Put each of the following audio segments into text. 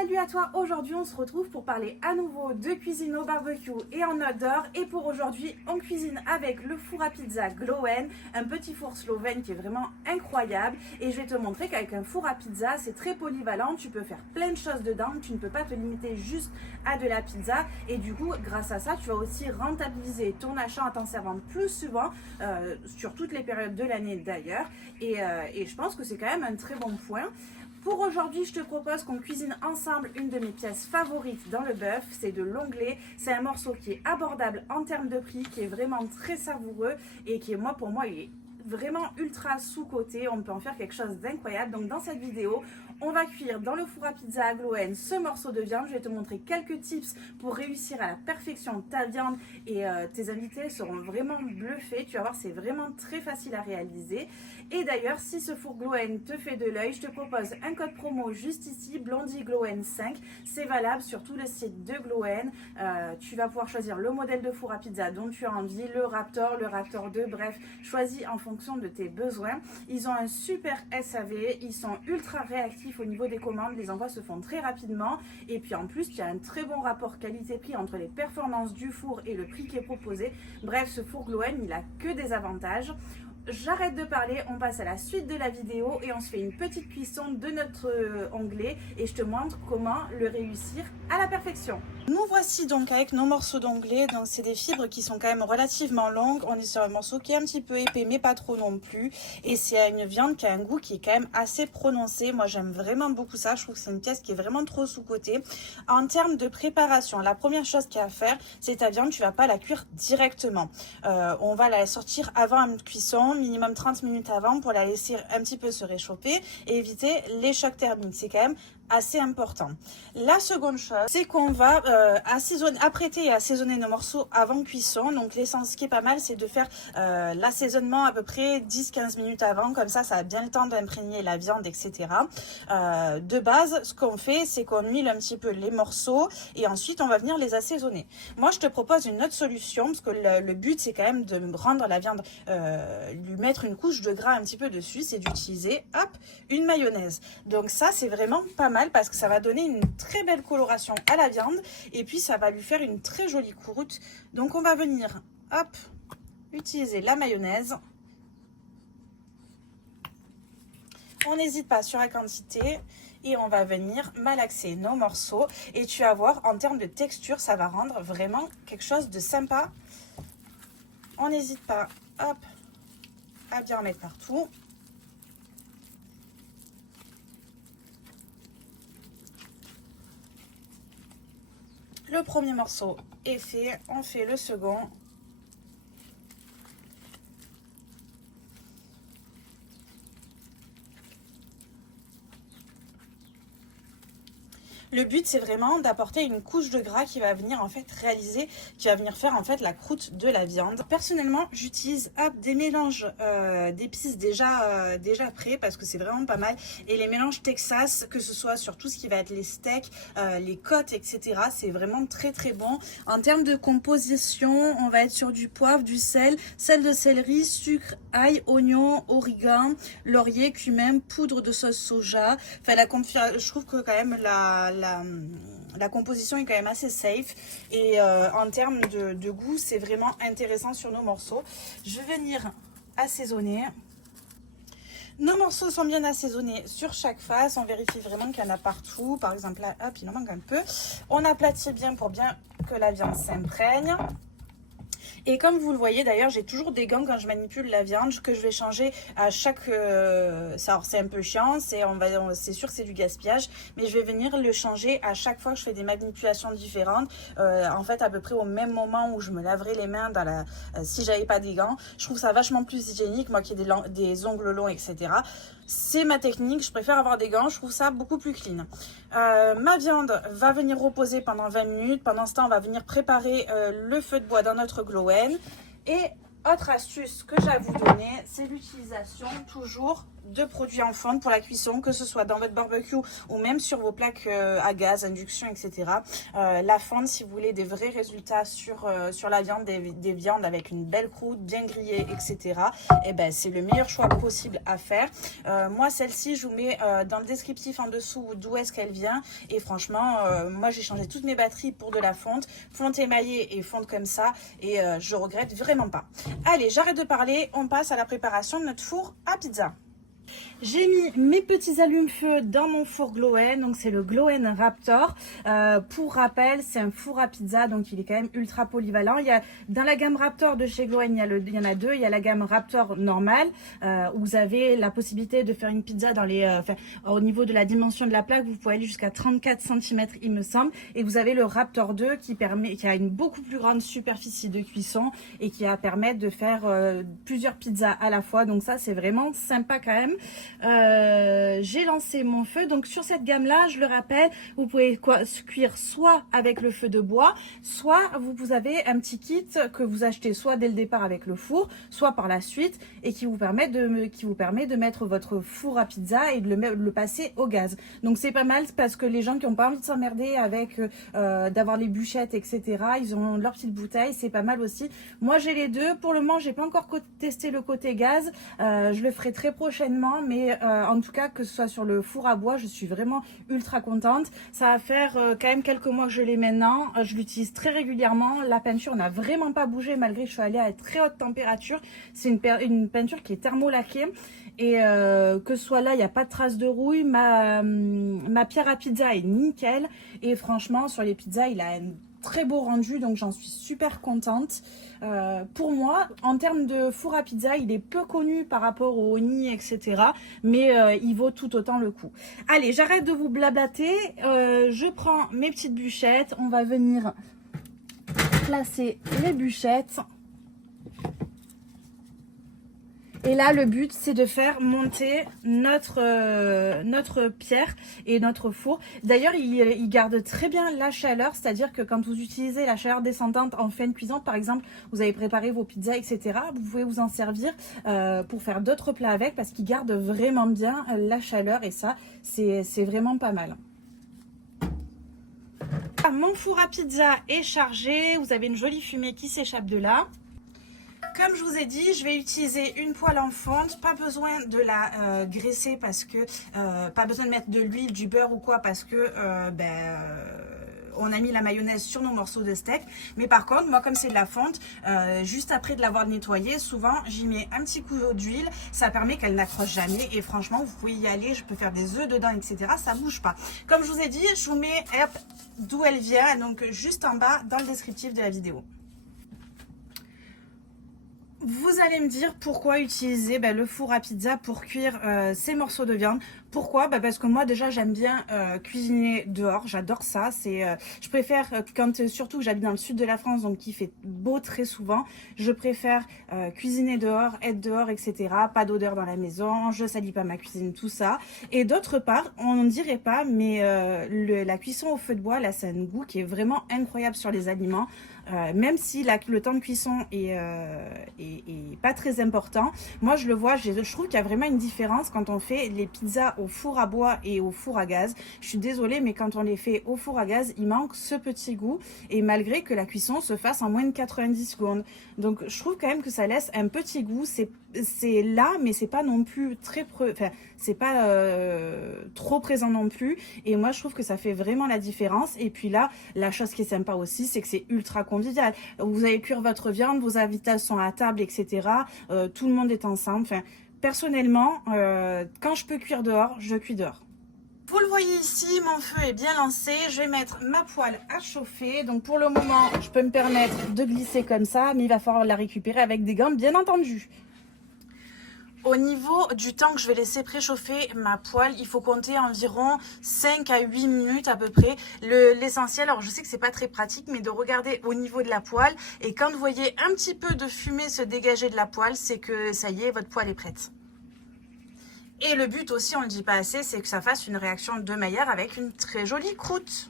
Salut à toi, aujourd'hui on se retrouve pour parler à nouveau de cuisine au barbecue et en outdoor. Et pour aujourd'hui on cuisine avec le four à pizza Glowen, un petit four slovène qui est vraiment incroyable. Et je vais te montrer qu'avec un four à pizza c'est très polyvalent, tu peux faire plein de choses dedans, tu ne peux pas te limiter juste à de la pizza. Et du coup grâce à ça tu vas aussi rentabiliser ton achat en t'en servant plus souvent, sur toutes les périodes de l'année d'ailleurs. Et je pense que c'est quand même un très bon point. Pour aujourd'hui, je te propose qu'on cuisine ensemble une de mes pièces favorites dans le bœuf, c'est de l'onglet. C'est un morceau qui est abordable en termes de prix, qui est vraiment très savoureux et qui est, pour moi, il est vraiment ultra sous-coté. On peut en faire quelque chose d'incroyable. Donc dans cette vidéo, on va cuire dans le four à pizza à Glowen ce morceau de viande. Je vais te montrer quelques tips pour réussir à la perfection ta viande et tes invités seront vraiment bluffés. Tu vas voir, c'est vraiment très facile à réaliser. Et d'ailleurs, si ce four Glowen te fait de l'œil, je te propose un code promo juste ici, Blondie Glowen 5. C'est valable sur tout le site de Glowen. Tu vas pouvoir choisir le modèle de four à pizza dont tu as envie, le Raptor 2, bref, choisis en fonction de tes besoins. Ils ont un super SAV, ils sont ultra réactifs au niveau des commandes, les envois se font très rapidement et puis en plus il y a un très bon rapport qualité-prix entre les performances du four et le prix qui est proposé. Bref, ce four Glowen il a que des avantages. J'arrête de parler, on passe à la suite de la vidéo et on se fait une petite cuisson de notre onglet et je te montre comment le réussir à la perfection. Nous voici donc avec nos morceaux d'onglet, donc c'est des fibres qui sont quand même relativement longues, on est sur un morceau qui est un petit peu épais mais pas trop non plus et c'est une viande qui a un goût qui est quand même assez prononcé. Moi j'aime vraiment beaucoup ça, je trouve que c'est une pièce qui est vraiment trop sous-cotée. En termes de préparation, la première chose qu'il y a à faire, c'est ta viande, tu vas pas la cuire directement, on va la sortir avant une cuisson, minimum 30 minutes avant pour la laisser un petit peu se réchauffer et éviter les chocs thermiques, c'est quand même assez important. La seconde chose, c'est qu'on va apprêter et assaisonner nos morceaux avant cuisson. Donc l'essence, ce qui est pas mal, c'est de faire l'assaisonnement à peu près 10-15 minutes avant, comme ça a bien le temps d'imprégner la viande, etc. De base, ce qu'on fait, c'est qu'on huile un petit peu les morceaux et ensuite on va venir les assaisonner. Moi, je te propose une autre solution, parce que le but, c'est quand même de rendre la viande, lui mettre une couche de gras un petit peu dessus, c'est d'utiliser, hop, une mayonnaise. Donc ça, c'est vraiment pas mal parce que ça va donner une très belle coloration à la viande et puis ça va lui faire une très jolie croûte. Donc on va venir, hop, utiliser la mayonnaise. On n'hésite pas sur la quantité et on va venir malaxer nos morceaux et tu vas voir, en termes de texture, ça va rendre vraiment quelque chose de sympa. On n'hésite pas, hop, à bien en mettre partout. Le premier morceau est fait, on fait le second. Le but, c'est vraiment d'apporter une couche de gras qui va venir en fait faire en fait la croûte de la viande. Personnellement, j'utilise des mélanges d'épices déjà prêts parce que c'est vraiment pas mal. Et les mélanges Texas, que ce soit sur tout ce qui va être les steaks, les côtes, etc. C'est vraiment très très bon. En termes de composition, on va être sur du poivre, du sel de céleri, sucre, ail, oignon, origan, laurier, cumin, poudre de sauce soja. Enfin, je trouve que quand même la composition est quand même assez safe et en termes de goût c'est vraiment intéressant sur nos morceaux. Je vais venir assaisonner. Nos morceaux sont bien assaisonnés sur chaque face, on vérifie vraiment qu'il y en a partout. Par exemple là, hop, il en manque un peu. On aplatit bien pour bien que la viande s'imprègne. Et comme vous le voyez, d'ailleurs, j'ai toujours des gants quand je manipule la viande que je vais changer à chaque... Alors, c'est un peu chiant, c'est sûr que c'est du gaspillage, mais je vais venir le changer à chaque fois que je fais des manipulations différentes. En fait, à peu près au même moment où je me laverai les mains si j'avais pas des gants. Je trouve ça vachement plus hygiénique, moi qui ai des ongles longs, etc. C'est ma technique, je préfère avoir des gants, je trouve ça beaucoup plus clean. Ma viande va venir reposer pendant 20 minutes. Pendant ce temps, on va venir préparer le feu de bois dans notre Glowen. Et autre astuce que j'ai à vous donner, c'est l'utilisation toujours de produits en fonte pour la cuisson, que ce soit dans votre barbecue ou même sur vos plaques à gaz, induction, etc. La fonte, si vous voulez des vrais résultats sur la viande, des viandes avec une belle croûte, bien grillée, etc. Et ben c'est le meilleur choix possible à faire. Moi, celle-ci, je vous mets dans le descriptif en dessous d'où est-ce qu'elle vient. Et franchement, moi, j'ai changé toutes mes batteries pour de la fonte émaillée et fonte comme ça. Et je regrette vraiment pas. Allez, j'arrête de parler. On passe à la préparation de notre four à pizza. J'ai mis mes petits allume-feu dans mon four Glowen, donc c'est le Glowen Raptor. Pour rappel, c'est un four à pizza, donc il est quand même ultra polyvalent. Il y a, dans la gamme Raptor de chez Glowen, il y en a deux. Il y a la gamme Raptor normale, où vous avez la possibilité de faire une pizza dans les, au niveau de la dimension de la plaque, vous pouvez aller jusqu'à 34 cm, il me semble. Et vous avez le Raptor 2 qui a une beaucoup plus grande superficie de cuisson et qui va permettre de faire plusieurs pizzas à la fois. Donc ça, c'est vraiment sympa quand même. J'ai lancé mon feu, donc sur cette gamme là, je le rappelle, vous pouvez cuire soit avec le feu de bois, soit vous avez un petit kit que vous achetez soit dès le départ avec le four, soit par la suite, et qui vous permet de mettre votre four à pizza et de le passer au gaz. Donc c'est pas mal parce que les gens qui n'ont pas envie de s'emmerder avec d'avoir les bûchettes, etc., ils ont leur petite bouteille, c'est pas mal aussi. Moi j'ai les deux, pour le moment j'ai pas encore testé le côté gaz, je le ferai très prochainement, mais en tout cas que ce soit sur le four à bois, je suis vraiment ultra contente. Ça va faire quand même quelques mois que je l'ai maintenant, je l'utilise très régulièrement. La peinture n'a vraiment pas bougé malgré que je suis allée à très haute température. C'est une peinture qui est thermolaquée et que ce soit là, il n'y a pas de traces de rouille. Ma pierre à pizza est nickel et franchement sur les pizzas il a un très beau rendu, donc j'en suis super contente. Pour moi, en termes de four à pizza, il est peu connu par rapport au Oni, etc. Mais il vaut tout autant le coup. Allez, j'arrête de vous blablater. Je prends mes petites bûchettes. On va venir placer les bûchettes. Et là, le but, c'est de faire monter notre pierre et notre four. D'ailleurs, il garde très bien la chaleur, c'est-à-dire que quand vous utilisez la chaleur descendante en fin de cuisson, par exemple, vous avez préparé vos pizzas, etc., vous pouvez vous en servir pour faire d'autres plats avec parce qu'il garde vraiment bien la chaleur et ça, c'est vraiment pas mal. Mon four à pizza est chargé, vous avez une jolie fumée qui s'échappe de là. Comme je vous ai dit, je vais utiliser une poêle en fonte, pas besoin de la graisser parce que, pas besoin de mettre de l'huile, du beurre ou quoi parce que on a mis la mayonnaise sur nos morceaux de steak. Mais par contre, moi comme c'est de la fonte, juste après de l'avoir nettoyé, souvent j'y mets un petit coup d'huile, ça permet qu'elle n'accroche jamais et franchement vous pouvez y aller, je peux faire des œufs dedans, etc. Ça bouge pas. Comme je vous ai dit, je vous mets d'où elle vient, donc juste en bas dans le descriptif de la vidéo. Vous allez me dire pourquoi utiliser le four à pizza pour cuire ces morceaux de viande. Pourquoi? Parce que moi déjà j'aime bien cuisiner dehors, j'adore ça. Je préfère quand surtout que j'habite dans le sud de la France, donc il fait beau très souvent, je préfère cuisiner dehors, être dehors, etc. Pas d'odeur dans la maison, je salis pas ma cuisine, tout ça. Et d'autre part, on ne dirait pas, mais la cuisson au feu de bois, là, c'est un goût qui est vraiment incroyable sur les aliments. Même si le temps de cuisson est pas très important, moi je le vois, je trouve qu'il y a vraiment une différence quand on fait les pizzas au four à bois et au four à gaz. Je suis désolée, mais quand on les fait au four à gaz, il manque ce petit goût, et malgré que la cuisson se fasse en moins de 90 secondes. Donc je trouve quand même que ça laisse un petit goût, c'est là, mais c'est pas non plus c'est pas trop présent non plus, et moi je trouve que ça fait vraiment la différence. Et puis là, la chose qui est sympa aussi, c'est que c'est ultra convivial. Vous allez cuire votre viande, vos invités sont à table, etc. Tout le monde est ensemble. Enfin, personnellement, quand je peux cuire dehors, je cuis dehors. Vous le voyez ici, mon feu est bien lancé. Je vais mettre ma poêle à chauffer. Donc pour le moment, je peux me permettre de glisser comme ça, mais il va falloir la récupérer avec des gants, bien entendu. Au niveau du temps que je vais laisser préchauffer ma poêle, il faut compter environ 5 à 8 minutes à peu près. L'essentiel, alors je sais que c'est pas très pratique, mais de regarder au niveau de la poêle. Et quand vous voyez un petit peu de fumée se dégager de la poêle, c'est que ça y est, votre poêle est prête. Et le but aussi, on ne le dit pas assez, c'est que ça fasse une réaction de Maillard avec une très jolie croûte.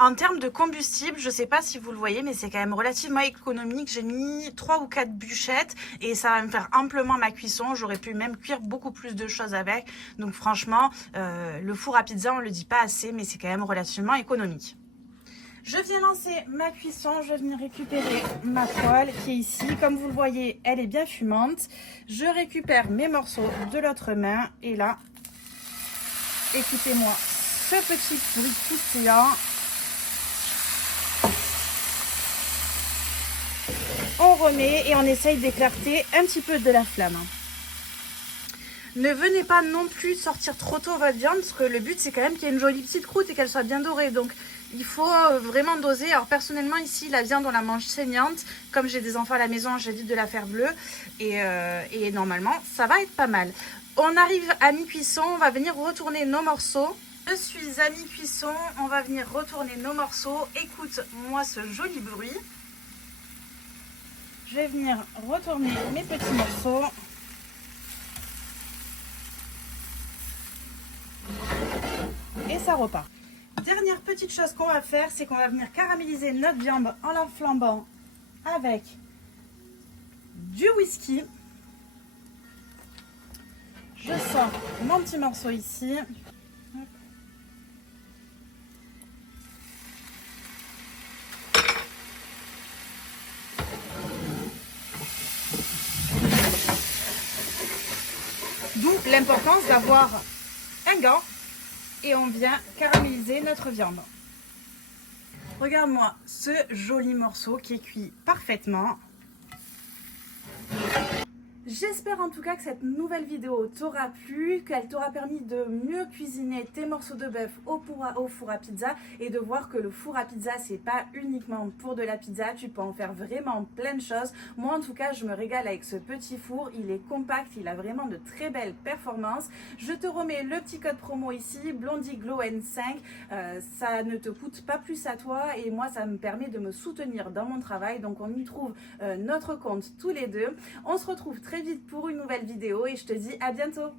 En termes de combustible, je ne sais pas si vous le voyez, mais c'est quand même relativement économique. J'ai mis 3 ou 4 bûchettes et ça va me faire amplement ma cuisson. J'aurais pu même cuire beaucoup plus de choses avec. Donc franchement, le four à pizza, on ne le dit pas assez, mais c'est quand même relativement économique. Je viens lancer ma cuisson, je vais venir récupérer ma poêle qui est ici. Comme vous le voyez, elle est bien fumante. Je récupère mes morceaux de l'autre main et là, écoutez-moi ce petit bruit croustillant. On remet et on essaye d'éclairter un petit peu de la flamme. Ne venez pas non plus sortir trop tôt votre viande parce que le but c'est quand même qu'il y ait une jolie petite croûte et qu'elle soit bien dorée. Donc il faut vraiment doser. Alors personnellement ici la viande on la mange saignante. Comme j'ai des enfants à la maison j'évite de la faire bleue et normalement ça va être pas mal. On arrive à mi-cuisson, on va venir retourner nos morceaux. Je suis à mi-cuisson, on va venir retourner nos morceaux. Écoute-moi ce joli bruit. Je vais venir retourner mes petits morceaux. Et ça repart. Dernière petite chose qu'on va faire, c'est qu'on va venir caraméliser notre viande en la flambant avec du whisky. Je sors mon petit morceau ici. D'où l'importance d'avoir un gant et on vient caraméliser notre viande. Regarde-moi ce joli morceau qui est cuit parfaitement. J'espère en tout cas que cette nouvelle vidéo t'aura plu, qu'elle t'aura permis de mieux cuisiner tes morceaux de bœuf au four à pizza et de voir que le four à pizza c'est pas uniquement pour de la pizza, tu peux en faire vraiment plein de choses. Moi en tout cas je me régale avec ce petit four, il est compact, il a vraiment de très belles performances. Je te remets le petit code promo ici, BlondieGlow5, ça ne te coûte pas plus à toi et moi ça me permet de me soutenir dans mon travail, donc on y trouve notre compte tous les deux. On se retrouve très vite pour une nouvelle vidéo et je te dis à bientôt.